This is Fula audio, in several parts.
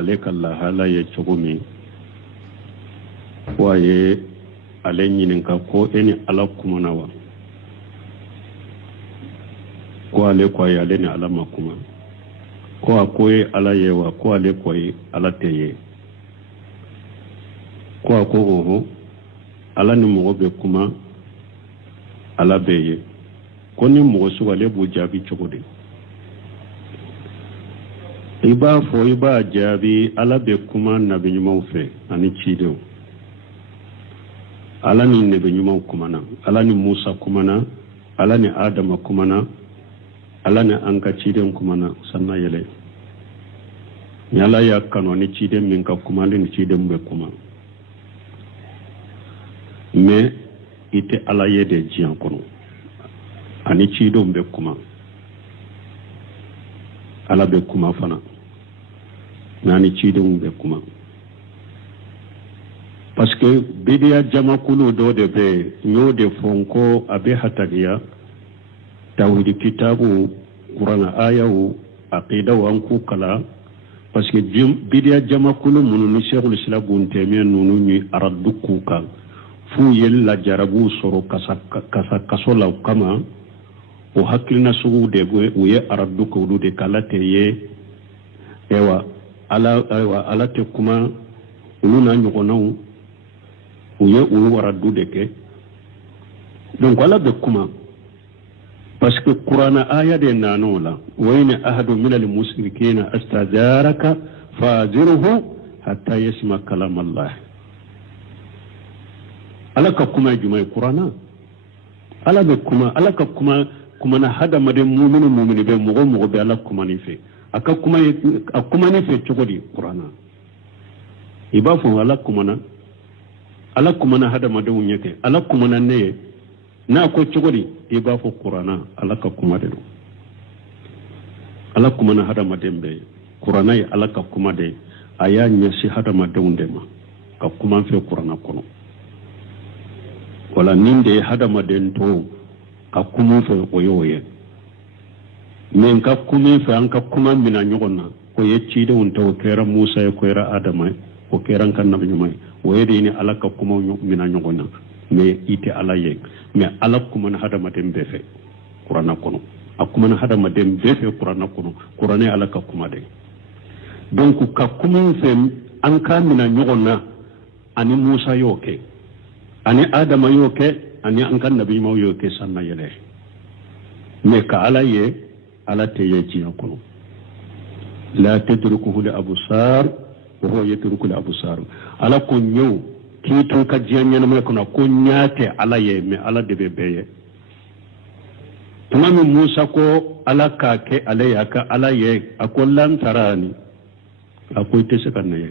ale ka lahala ye cogo min ko a ye ale ɲininka ko e ni ala kumana wa ko ale ko a ye ale ni ala ma kuma ko a ko ye ala ye wa ko ale ko ye ala tɛ ye ko a ko oho ala ni mɔgɔ bɛ kuma ala bɛ ye ko ni mɔgɔ sugu ale b'o jaabi cogo di i b'a fɔ i b'a jaabi ala bɛ kuma nabi ɲumanw fɛ ani cidenw ala ni nabi ɲumanw kumana ala ni musa kumana ala ni adama kumana ala ni an ka cidenw kumana sanna yɛlɛ ni ala y'a kanu ni ciden min ka kuma ale ni cidenw bɛ kuma mais i tɛ ala ye de diɲɛ kɔnɔ ani cidenw bɛ kuma ala bɛ kuma fana nani cidenw bɛ kuma parce que bidiya jamakulu dɔ de bɛ y'o de fɔ ko a bɛ hatagiya tawhidi kitabu kurana ayaw aqidaw an ku kala parce que bidiya jamakulu minnu ni sheikhul islam bun taymiya nunu ni aradu ku kan fu yella jarabu soro kasa kasola kama o hakilina sugu de o ye aradu ko de kala te ye ewa ala te kuma ulu na ɲɔgɔnnaw u ye ulu aradu de kɛ donc ala bɛ kuma parce que kurana aya de nan'o la wa in ahadu min al mushrikina astajaraka faziruhu hatta yasma kalam Allah ala ka kuma jumai kurana ala bɛ kuma ala ka kuma na hadamaden mumini bɛ mɔgɔ bɛ ala kuma ni fɛ a kuma ni fɛ cogo di kurana i b'a fɔ ala kuma na hadamadenw ɲɛ kɛ ala kuma na ne ye n'a ko cogo di i b'a fɔ kurana ala ka kuma de don ala kuma na hadamaden bɛɛ ye kurana ye ala ka kuma de a y'a ɲɛsin hadamadenw de ma ka kuma fɛ kurana kɔnɔ wala nin de ye hadamaden to ka kuma fɛ o y'o ye mais n ka kuma fɛ an ka kuma mina ɲɔgɔn na o ye cidenw ta o kɛra musa ye ko kɛra adama ye o kɛra n ka nabi ɲuman ye o ye de ni ala ka kuma mina ɲɔgɔn na mais i tɛ ala ye mais ala kuma na hadamaden bɛɛ fɛ kurana kɔnɔ a kuma na hadamaden bɛɛ fɛ kurana kɔnɔ kurana ye ala ka kuma de donc ka kuma fɛ an ka mina ɲɔgɔn na ani musa y'o kɛ ani adama y'o kɛ ani an ka nabi ɲumanw y'o kɛ sanna yɛlɛ mais ka ala ye ala tɛ ye diɲɛ kɔnɔ la tadrukuhu al-absar wa huwa yadruku al-absar ala ko ɲɛw k'i to ka diɲɛ ɲɛnamaya kɔnɔ ko ɲa tɛ ala ye mais ala de bɛ bɛɛ ye tuma min musa ko ala k'a kɛ ale ye a ka ala ye a ko lan tarani a ko i tɛ se ka na ye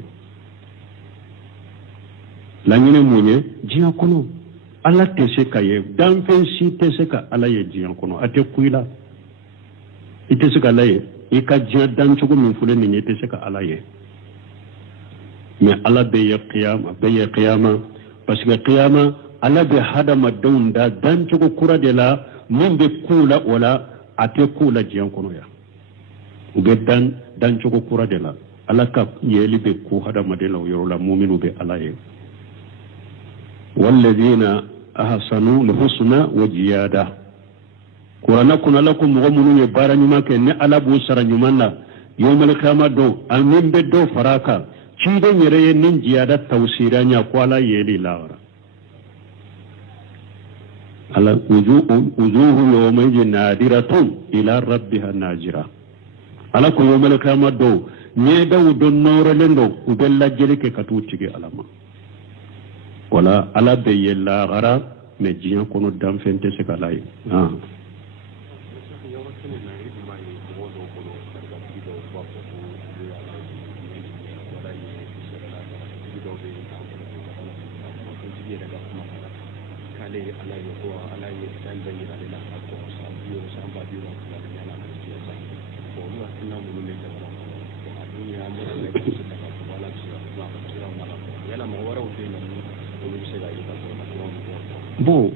laɲini mun ye diɲɛ kɔnɔ ala tɛ se ka ye danfɛn si tɛ se ka ala ye diɲɛ kɔnɔ a tɛ ku i la i tɛ se ka ala ye i ka diɲɛ dan cogo min fɔlen nin ye i tɛ se ka ala ye mais ala bɛ ye qiyama parce que qiyama ala bɛ hadamadenw da dan cogo kura de la min bɛ k'u la o la a tɛ k'u la diɲɛ kɔnɔ yan u bɛ dan cogo kura de la ala ka yeli bɛ k'u hadamaden la o yɔrɔ la muminu bɛ ala ye walladhina ahsanu al-husna wa ziyada kurana kuna ala ko mɔgɔ minnu ye baara ɲuman kɛ ni ala b'u sara ɲuman na yawmal qiyama don ani bɛ dɔ fara kan ciden yɛrɛ ye nin ziyada tawsira ɲa ko ala yeli lawara ala wujuhu yawmaidin nadiratun ila rabbiha najira ala ko yawmal qiyama don ɲɛdaw don nɔrɔlen don u bɛ lajɛli kɛ ka t'u tigi ala ma wala ala bɛ ye lagara mais diɲɛ kɔnɔ danfɛn tɛ se ka la ye bon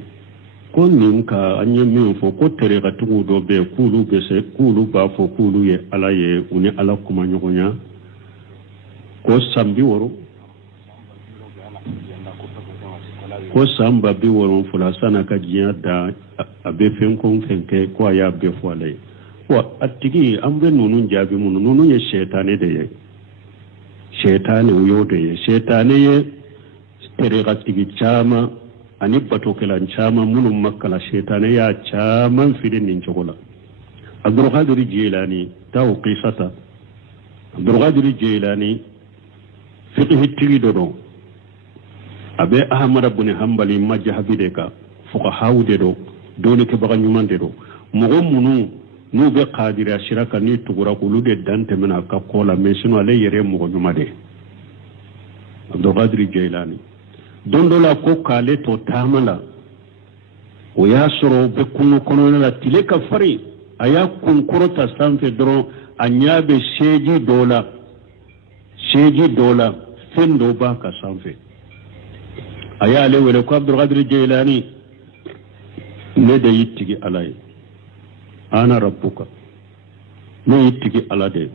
ko nin ka an ye min fɔ ko tɛrɛkatigiw dɔ bɛ k'ulu b'a fɔ k'ulu ye ala ye u ni ala kuma ɲɔgɔnya ko sambi woro ko samba bi woro fula sana ka jiya da abe fen ko fenke ko ya be fualai wa atigi ambe nunun jabi mun nunun ye shaytane da ye shaytane uyo da ye shaytane ye tere gatigi chama ani bato kelan chama munun makkala shaytane ya chama fidin nin chogola Abdul Qadir Jilani taw qisata Abdul Qadir Jilani fiqh tigi do abe Ahmad ibn Hanbali majhabi de ka fuqaha de do dole ke baga nyuman de do mogo munu nu be qadira shiraka ni tugura kulu de dante mena ka kola me sino ale yere mogo nyumade Abdul Qadir Jilani don dola ko kale to tamala o ya soro be kunu kono la tile ka fari aya kun korota sanfe doro anyabe sheji dola fendo ba ka sanfe aya ale wele ko Abdul Qadir Jilani ne da yittigi alai ana rabbuka ne yittigi alade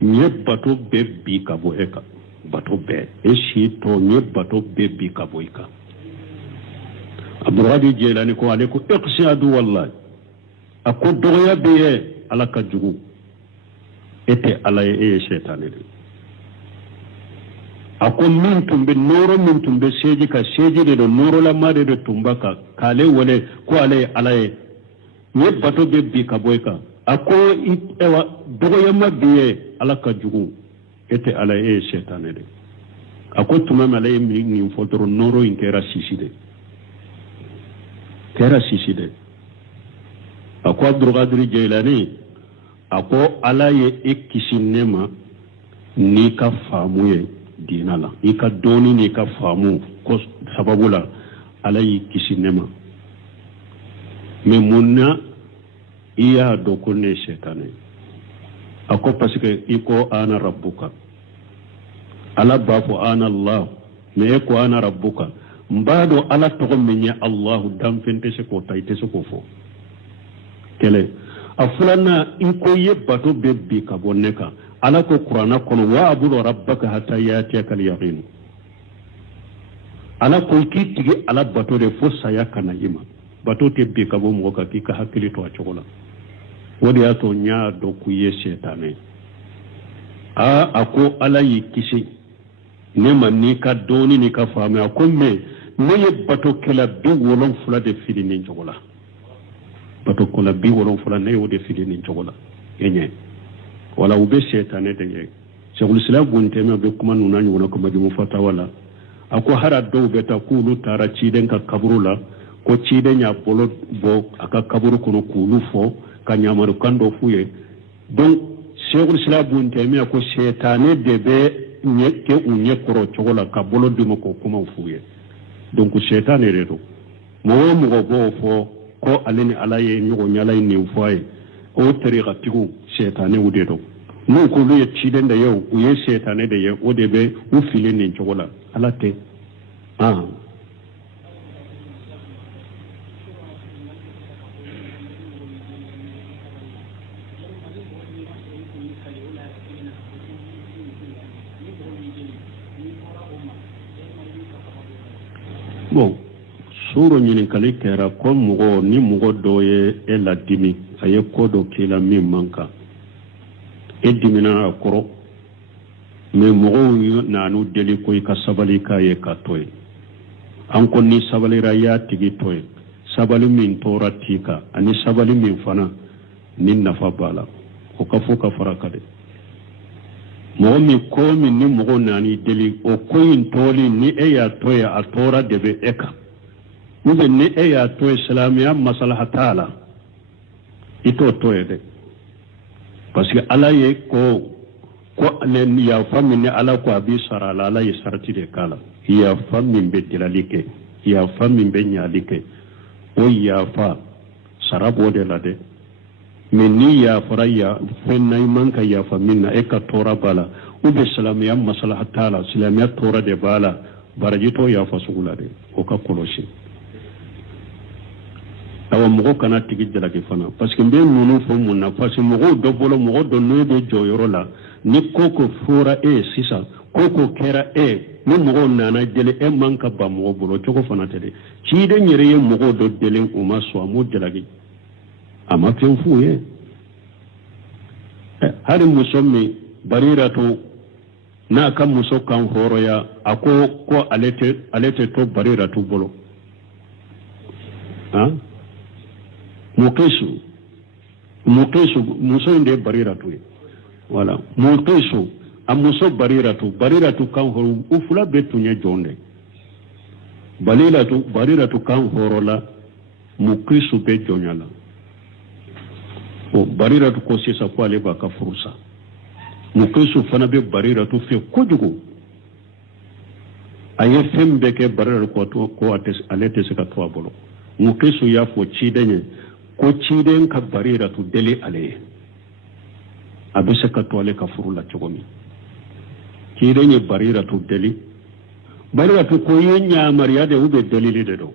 nye bato be bi ka bo eka bato be eshi to nye bato be bi ka bo eka Abdul Qadir Jilani ko ale ko iqsadu wallahi ako doya be ala ka jugu ete ala e shaytane ako min tumbe noro min tumbe seji ka seji de do noro la made de tumbaka kale wole ko ale alaye ye bato be bi ka boyka ako ewa doya mabbe ala ka jugu ete ala e shaytane de ako tuma malaye min fotoro noro in kera siside ako Abdul Qadir Jilani ako alaye ekisinema ni ka famuye dinala ika doni ni ka famu ko sababula alayi kisinema me munna iya do ko ne shaytane ako parce que iko ana rabbuka ala bafu ana Allah me ko ana rabbuka mbado ala to minya Allah dam fente se ko tayte se ko fo kele afulana iko yebato bebbi ka bonneka ala ko qur'ana kono wa abudu rabbaka hatta yatiyaka al-yaqin ala ko kitigi ala bato de fo saya kana yima bato te be ka bo mo ka ki ka hakili to achola wodi ato nya do ku ye shetane ako ala yi kisi ne man ni ka doni ni ka fama ko me ne ye bato kala bi wolon fula de fili ni chola bato kola bi wolon fula ne yo de fili ni chola yenye wala ube shetane de ye shaykhul islam gunte me be kuma nuna nyuna ko majmu fatawala ako hara do be ta kulu tara ciden ka kaburula ko ciden ya bolo bo aka kaburu kono kulu fo ka nyamaru kando fuye donc shaykhul islam gunte me ko shetane de be nyeke unye koro chogola ka bolo dimo ko kuma fuye donc shetane redo mo bo fo ko aleni alaye nyugo nyalay ni foye o tariqa tigu shetane wude do non ko lu yeciden da yow u ye shetane da yow o de be u file ni chogola alate bon suro nyini kali kera ko mugo ni mugo doye e la dimi aye kodo kila mi manka e dimina akoro me mugo nanu deli ko ka sabali ka ye ka toy an ko ni sabali ra ya tigi toy sabali min tora tika ani sabali min fana ni nafa bala ko ka fo ka faraka de mo mi ko mi ni mugo nani deli o ko in toli ni e ya toya a tora debe eka ube ni e ya to islamiya maslaha taala ito toyede parce que ala ye ko ne ya fami ni ala ko abi sarala ala ye sarti de kala ya fami be dilalike ya fami be nyalike o ya fa sarabo de la de men ni ya faraya fenna manka ya faminna e ka tora bala ube islamiya maslaha taala islamiya tora de bala barajito ya fasugula de o ka koloshi awa mogo kana tigi jalaki fana parce que mbe nunu fo munna parce que mogo do bolo mogo do no de joyoro la ni koko fora sisa koko kera ni mogo nana dele manka ba mogo bolo cogo fana tede ci de nyere ye mogo do dele uma so amu jalagi ama fen fu ye hari musomi barira to na kan muso kan horoya ako ko alete to barira to bolo ha mukesu muso inde barira to wala mukesu amuso barira to kan horo ufula betunye jonde barira to kan horola mukesu be jonyala o barira to ko sisa ko ale ba ka furusa mukesu fana be barira to fe kojugo aye fembe ke barira ko alete se ka to abolo mukesu ya fo cidenye ko ciden ka barira to dele ale abise ka to ale ka furula cogomi cidenye barira to deli barira to ko yenya mariya de ube dalili de do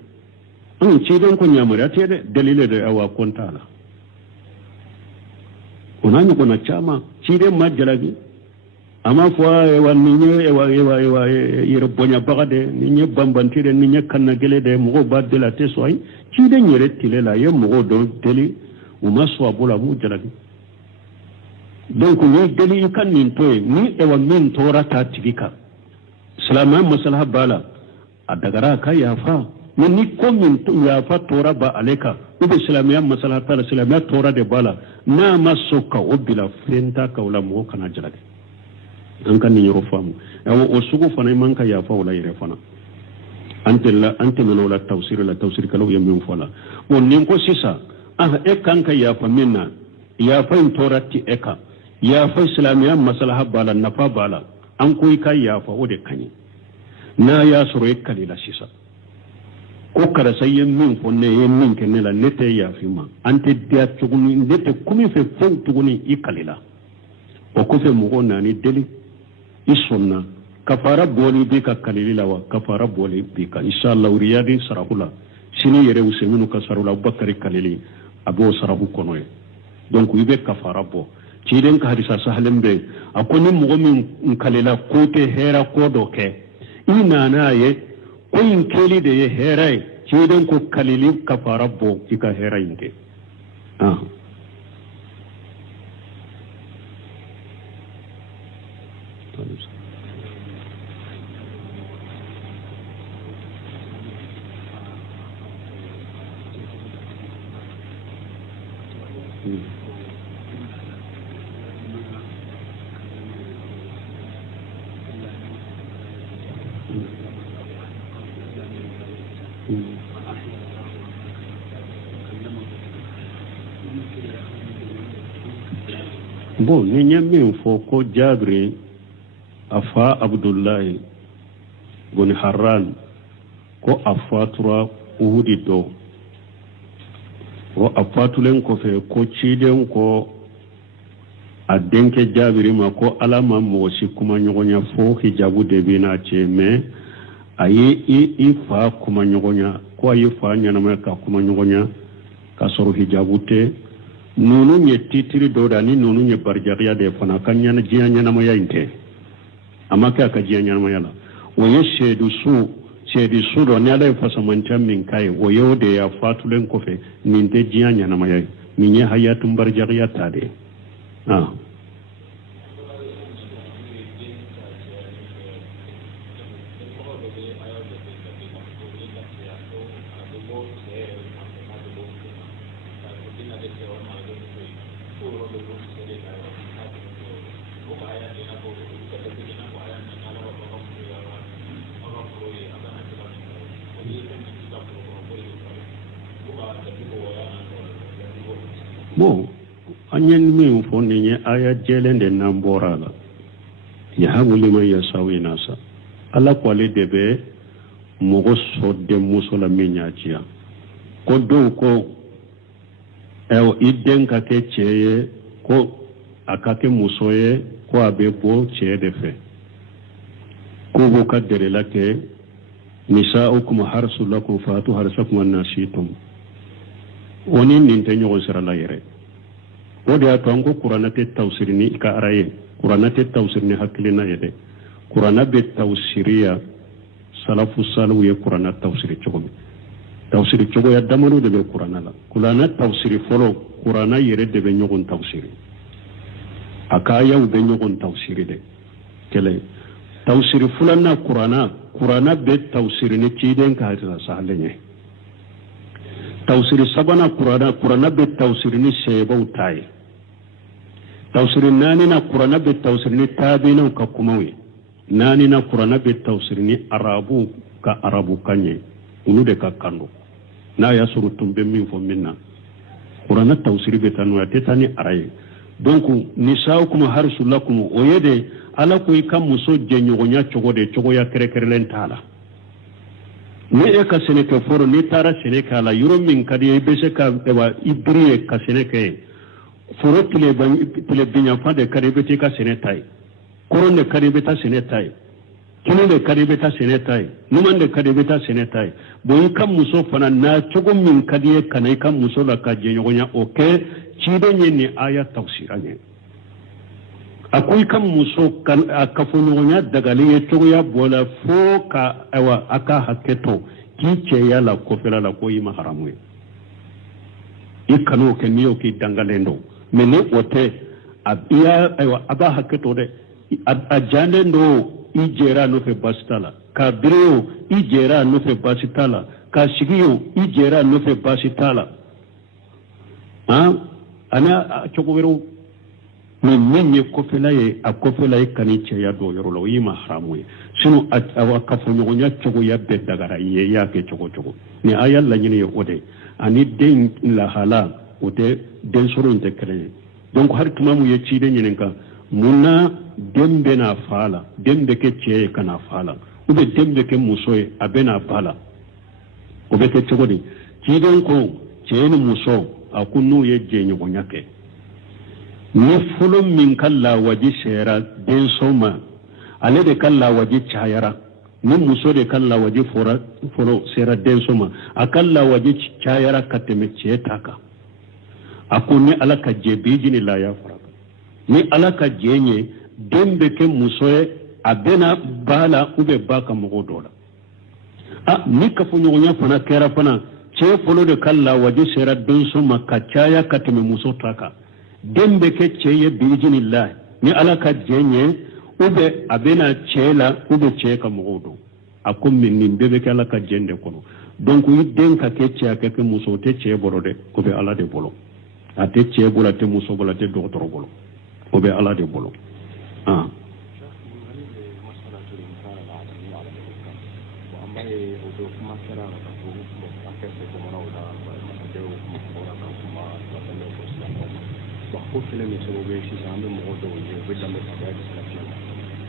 an ciden ko nyamariya te de dalile de awa kontala unani kuna chama ciden majalabi ama fwa ewa ninye ewa yere bonya bagade ninye bambantire ninye kanna gele de mugo badela tesoi ciden yere tilela ye mugo don teli uma so abula mu jalabi donc ni deli kan nin toy ni ewa min tora ta tigika salama maslaha bala adagara ka yafa ni ko min to yafa tora ba aleka ube salamiya maslaha ta salamiya tora de bala na masoka obila frenta ka wala mu kana jalabi an kan yoro famu awo o sugu fana man ka yafa wala yere fana ante meno la tawsir kala ya min fala on nin ko sisa kan ka yafa minna yafa in torati eka yafa islamiya maslaha bala nafa bala an koy ka yafa o de kani na ya soro kalila sisa ko kada sai min fonne min kenela nete yafi ma ante dia tuguni nete kumi fe fon tuguni ikalila o ko fe mugo nani deli isonna kafara boli bi ka kalila wa kafara boli bi ka inshallah riyadi sarahula sini yere useminu ka sarula bakari kalili abo sarahu konoye donc ibe kafara bo ciden ka hadisa sahlembe akoni mugo min kalila kote hera kodo ke ina na ye ko in keli de ye hera ciden ko kalili kafara bo ika hera inde bon ni nyammin fo ko jabri afa abdullahi bun harran ko afatura uhudi do o afatulen ko fe ko ciden ko adenke jabiri ma ko alama mo si kuma nyogonya fo hijabu de bina cheme ayi i fa kuma nyogonya ko ayi fa nyana ma ka kuma nyogonya ka soro hijabu te nunu nye titiri doda ni nunu nye barjariya de fana kanyana jiya nyana ma yinte amaka ka jiya nyana ma yala woye shedu su do ne ala fa samanta min kai woyo de ya fatulen ko fe ninte jiya nyana ma yai minye hayatum barjariya tade bon anyen min fonni nye aya jelende namborala ya hamuli man yasawi nasa ala kwale debe mogo sodde musola minyatia ko do ko iden ka ke cheye ko akake musoye ko abebo cheye defe ko bo kadere lake nisaukum harsul lakum fatu harsakum annasitum oni ninte nyogo sira la yere o de ato ango qur'ana te tawsirini ka araye qur'ana te tafsir ni hakkilina yede qur'ana be tafsiriya salafu salu ye qur'ana tafsiri chogomi tafsiri chogo ya damanu de be qur'ana la qur'ana tafsiri folo qur'ana yere de be nyogon tafsiri akaya be nyogon tafsiri de kele tafsiri fulana qur'ana be tafsiri ne ciden ka hada sahalenye tafsiri sabana qur'ana be tafsiri ni shebau tai tafsiri nani na qur'ana be tafsiri ni tabina ka kumawi nani na qur'ana be tafsiri ni arabu kanye unu de ka kando na ya suru tumbe min fo minna qur'ana tafsiri be tanu ya tetani araye donc nisaukum harsulakum oyede ala ko ikam muso jenyogonya chogode chogoya kerekerelen tala ni e ka seneke foro ni tara seneke ala yuro min kadi bese ka ewa ibriye ka seneke foro tile binya fande kadi bete ka senetai koronde kadi beta senetai kinende kadi beta senetai numande kadi beta senetai bo ikam muso fana na chogo min kadi kana ikam muso la ka jenyogonya oke chide nyeni aya tafsiranye akwai kan muso kan akafunyonya daga liye chogoya bola fo ka ewa aka haketo kiche ya la kofela la ko yima haramwe ikano ke niyo ki dangalendo mene ote abia ewa aba haketo de ajande ndo ijera no fe basitala ka biro ijera no fe basitala ka shigiyo ijera no fe basitala ana chogowero min ye kofela ye a kofela ye kani cɛya dɔ yɔrɔ la o y'i ma haramu ye sino a kafoɲɔgɔnya cogoya bɛɛ dagara ye i y'a kɛ cogo cogo ni a y'a laɲini ye o de ani den lahala o tɛ den sɔrɔ in tɛ kelen ye donc hali tuma min ye ciden ɲininka mun na den bɛ n'a fa la den bɛ kɛ cɛ ye ka n'a fa la ou bien den bɛ kɛ muso ye a bɛ n'a ba la o bɛ kɛ cogo di ciden ko cɛ ni muso a ko n'u ye jɛɲɔgɔnya kɛ ni folo min ka lawaji sera den soma ale de ka lawaji cayara ni muso de ka lawaji folo sera den soma a ka lawaji cayara ka tɛmɛ cɛ ta kan a ko ni ala ka jɛ biji ni laya fara ni ala ka jɛ ye den bɛ kɛ muso ye a bɛna ba la ou bien ba ka mɔgɔ dɔ la ni kafoɲɔgɔnya fana kɛra fana cɛ folo de ka lawaji sera den soma ka caya ka tɛmɛ muso ta kan den bɛ kɛ cɛ ye biizinillah ni ala ka jɛ ye ou bien a bɛna cɛ la ou bien cɛ ka mɔgɔw dɔn a ko min nin bɛɛ bɛ kɛ ala ka jɛ de kɔnɔ donc i den ka kɛ cɛ a ka kɛ muso o tɛ cɛ bolo dɛ o bɛ ala de bolo a tɛ cɛ bolo a tɛ muso bolo a tɛ dɔgɔtɔrɔ bolo o bɛ ala de bolo ko kele mi so be si sa ndo mo do ye be da me ka ba di la fi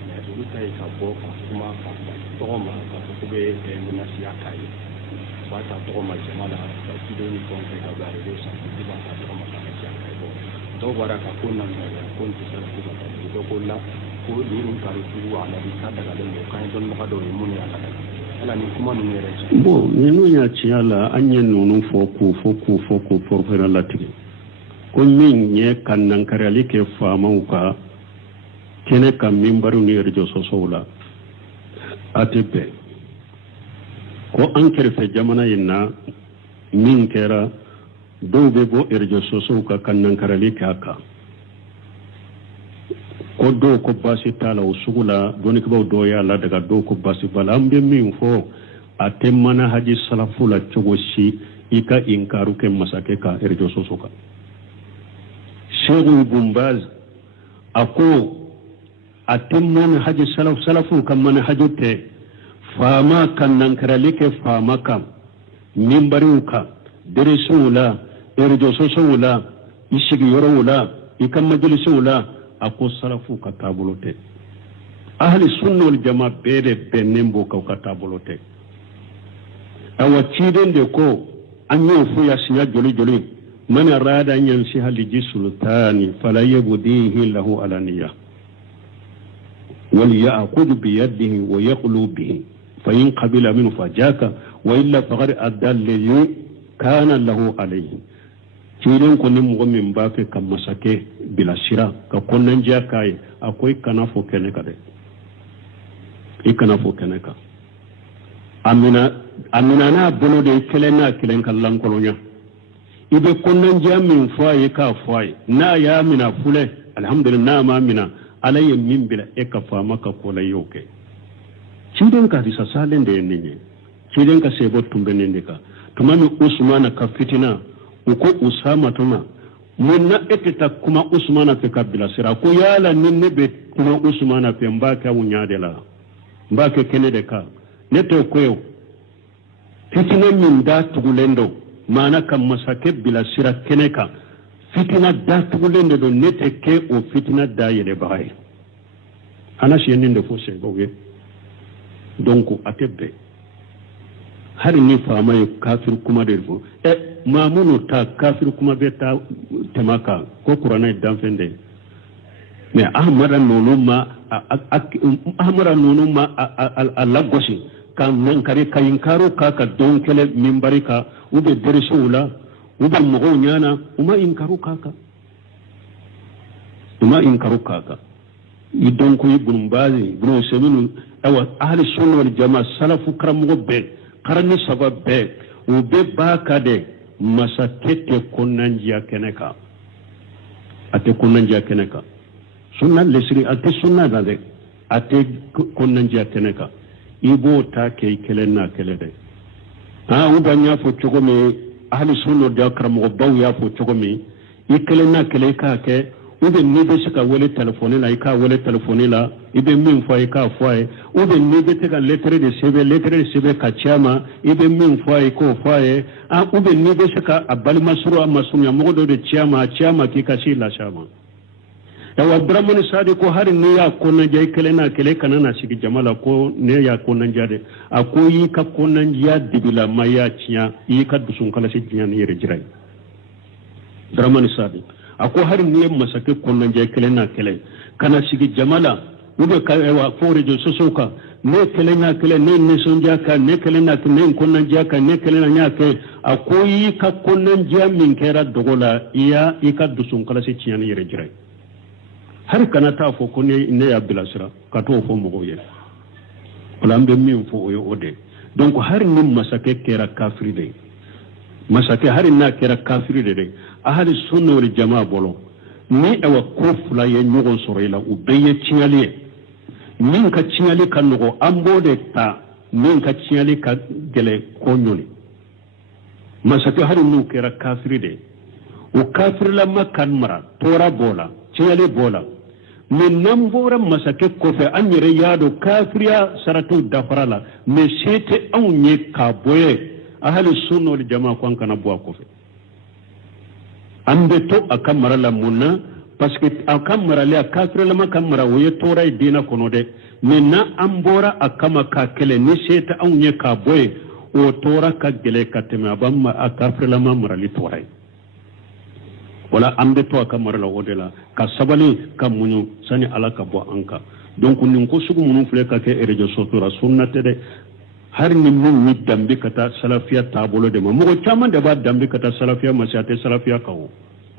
mais olu ta yi ka bɔ ka kuma ka tɔgɔ ma ka fɔ ko bɛ menasiya ka ye ba ta tɔgɔ ma jama la ka video ni fɛnw kɛ ka bila réseau sanfɛ k'u b'a ta tɔgɔ ma ka menasiya ka ye bon dɔw bɔra ka ko na ko n tɛ se ka ko ka taa dɔ ko la ko nin kari sugu a la ka dagalen don kan ye dɔnnibaga dɔw ye minnu y'a la daga ala ni kuma ninnu yɛrɛ cɛ bon ninnu y'a tiɲɛ la an ye ninnu fɔ k'u forfait latigɛ ko min ye kannankariyali kɛ faamaw ka kɛnɛ ka minbariw ni réseaux sociaux la a tɛ bɛn ko an kɛrɛfɛ jamana in na min kɛra dɔw bɛ bɔ réseaux sociaux ka kannankariyali kɛ a kan ko dɔw ko baasi t'a la o sugu la dɔnnikɛbaw dɔw y'a la daga dɔw ko baasi b'a la an bɛ min fɔ a tɛ manahaji salafu la cogo si i ka inkaru kɛ masakɛ ka réseaux sociaux kan Sheikh Ibn Baz ako atem manhaj salafu kan manhaj te fama kan nankarale ke fama kam mimbariu ka deresula erjo sosula isigi yorula ikam majlisula ako salafu ka tabulote ahli sunna wal jamaa bede benembo ka tabulote awa chidende ko anyo fu ya siya joli من أراد أن ينسح لجي سلطان فلا يبديه له علانية وليأخذ بيده ويقلو به فإن قبل منه فجاك وإلا فقد أدى الذي كان له عليه ciren ko ni mo min ba fe kam masake bila sira ka konnan jiya kai akwai kana fo kene ka de ikana fo kene ka amina na bolo de kelena kelen kallan kolonya ibe konnan jiya min fo ka fo na ya mina fule alhamdulillah ma mina alaye min bila e ka fa maka ko la yoke ciren ka disa salen de ninye ciren ka sebo tumbe nende ka tumami usmana ka fitina uko usama tuma munna eteta kuma usmana fe kabila sira ko yala ninne be kuma usmana fe mbaka wunyade la mbaka kene de ka neto koyo fitina min da tugulendo mana kam masake bila sira kene ka fitina da tugulendo do nete ke o fitina da yele baay ana sheninde fo se boge donc atebbe hari ni fama ye kafir kuma de fo mamuno ta kafir kuma be ta temaka ko qur'ana danfende mais ahmara nono ma alagosi kan nan kare kayin karo kaka don kele mimbari ka ube derisula ube mogo nyana uma inkaru kaka idon ko ibn bazi ibn seminu awa ahli sunna wal jamaa salafu karamugo be karani sabab be ube baka de masakete konanjia keneka ate konanjia keneka sunna lesri ate sunna dade ate konanjia keneka ibo ta ke kelena kelede ubanya fo chogomi ahli sunna da karamo baw ya fo chogomi ikelena keleka ke ube nibe sika wele telefone la ika wele telefone la ibe min fo ika fo ube nibe te ka lettre de CV ka chama ibe min fo ko fo ube nibe sika abal masru amasunya modo de chama ki ka si la chama yawa brahman sadi ko har ne ya konna jay kelena kele kanana sigi jamala ko ne ya konna jade akoyi ka konna ya dibila maya ciya yi ka dusun kala si jiyan yere jirai brahman sadi ako har ne masake konna jay kelena kele kana sigi jamala ube ka yawa fore jo sosoka ne kelena kele ne sonja ka ne kelena ne konna jaka ne kelena nyake akoyi ka konna jamin kera dogola iya ika dusun kala si ciyan yere jirai har kana ta fo ko ne ya bilasira ka to fo mo goye wala mbe min fo o ode donc har ni masake kera kafiri de masake har na kera kafiri de ahli sunna wal jamaa bolo ni awa ko fula ye nyogon soroyla u beye tinyali min ka tinyali kan no ambode ta min ka tinyali ka gele ko nyoni masake har ni kera kafiri de o kafir la makan mara tora bola tinyali bola min nan boran masake kofe an yare yado kafiriya saratu dafarala me sete an ye ka boye ahli sunna wal jamaa ko kana bo kofe ambe to akan marala munna parce que akan marala kafirala makan mara woye torai dina kono de min na an bora akama ka kele ni sete an ye ka boye o tora ka gele katema bamma akafirala marali torai wala ambe to akamara la odela ka sabali ka munyu sani ala ka bo anka donc nin ko sugu munun fle ka ke erejo sotura sunnate de har ni mun ni dambe kata salafiya tabolo de mo chaman de ba dambe kata salafiya masate salafiya kawo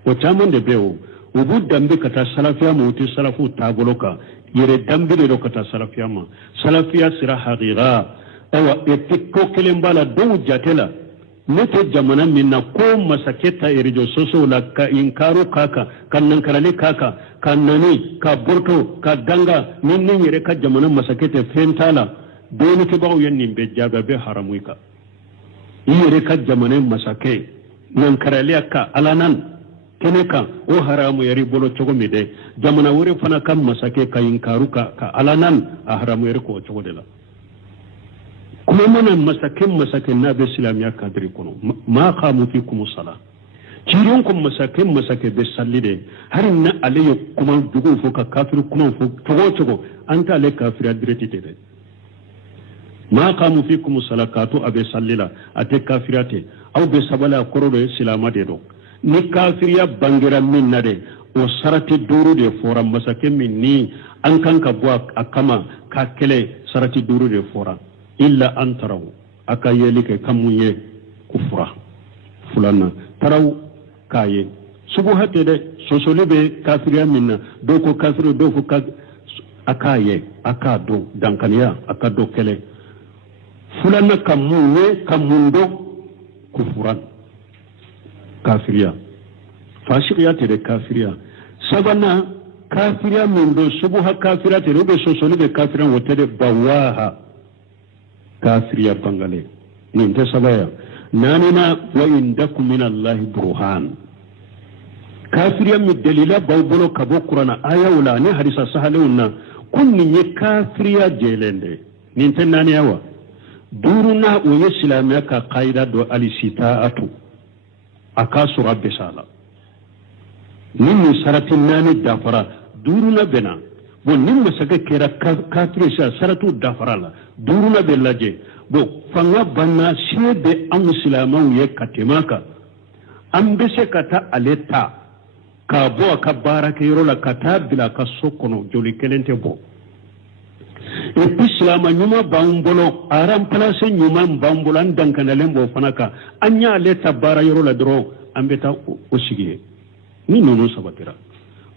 o chaman de bewo o bu dambe kata salafiya mo ti salafu tabolo ka yere dambe de kata salafiya ma salafiya sira haqiqa awa etikko kelembala do jatela nete jamana minna ko masaketa irijo soso la ka inkaru kaka kannan karale kaka kannani ka borto ka danga minni yere ka jamana masaketa fentala doni ke bawo yenni be jaga be haramuika yere ka jamana masake nan karale ka alanan keneka o haramu yari bolo chogo mide jamana wore fana kan masake ka inkaru ka alanan a haramu yari ko chogo de la kuma mana masakin na be islamiya kadri kono ma qamu fikum sala ciron kum masake be sallide harin na alayo kuma dugo fo ka kafir kuma fo togo anta le kafir adreti de ma qamu fikum salakatu abe sallila ate kafirate aw be sabala korobe islamade do ni kafiriya bangira min nade o sarati duru de fora masake min ni an kan ka bo akama ka kele sarati duru de fora illa an taraw aka yelike kamunye kufra fulana taraw kaye subu hatte de sosole be kafiriya minna do ko kafiru do ko akaye akado dankaniya akado kele fulana kamunye kamundo kufuran kafiriya fasikiya tere kafiriya sabana kafiriya mundo subu ha kafiriya tere be sosole be kafiriya wotere bawaha kafiriya bangale ninte sabaya nanina wa indakum min allahi burhan kafiriya mi dalila bawbolo kabo qur'ana aya wala ne hadisa sahaluna kunni ye kafiriya jelende ninte nani yawa duruna o ye islamiya ka qaida do alisitaatu akasu rabbi sala ninni saratin nani dafara duruna bena bo nimma saga kera kafiriya saratu dafara la duruna be laje bo fanga banna shede an islamaw ye katemaka an bese kata aleta ka bo ka baraka yorola kata bila ka sokono joli kelente bo e islama nyuma bambolo aram place nyuma bambolo ndankana lembo fanaka anya aleta bara yorola dro ambeta osigi ni nono sabatira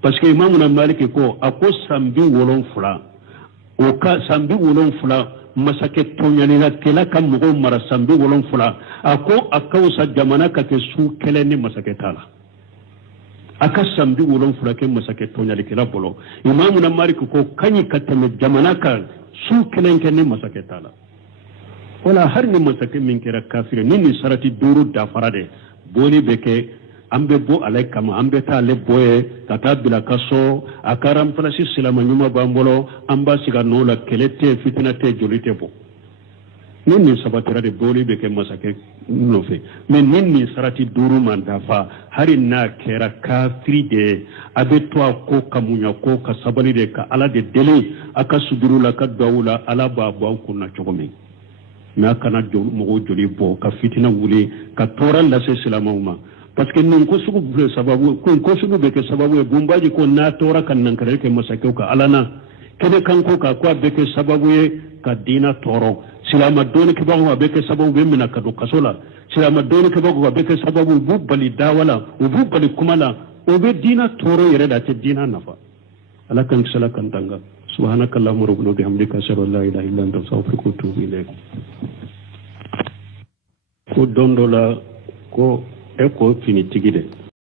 parce que imam na maliki ko ako sambi wolon fula o ka sambi wolon fula masake tonyani na kela kam mugo mara sambi wolon fula ako akausa jamana ka ke su kele ni masake tala aka sambi wolon fula ke masake tonyani kela bolo imam na maliki ko kanyi katame jamana ka su kele ke ni masake tala wala har ni masake min kira kafire ni sarati duru da farade boni beke ambe bo alay kama ambe ta le boye kata bila kaso akaram plasi silama nyuma bambolo amba siga nola kelete fitinate jolite bo nini sabatira de boli be ke masake nofe men nini sarati duru mandafa hari na kera kafiri de abe to ko kamunya ko ka sabali de ka ala de dele aka suduru la ka dawula ala babu kunna chogomi na kana mo joli bo ka fitina wuli ka toran la se silama uma parce que non ko sugu be sababu ko sugu be ke sababu e bumbaji ko na tora kan nan kare ke masake ka alana kede kanko ka ko be ke sababu e ka dina toro silama doni ke bago be ke sababu be mina ka do kasola silama doni ke bago be ke sababu bu bali dawala bu bali kumala o be dina toro yere da te dina nafa ala kan sala kan tanga subhanakallahumma rabbana bihamdika ashhadu an la ilaha illa anta astaghfiruka wa atubu ilayk ko dondola ko eko fini tigide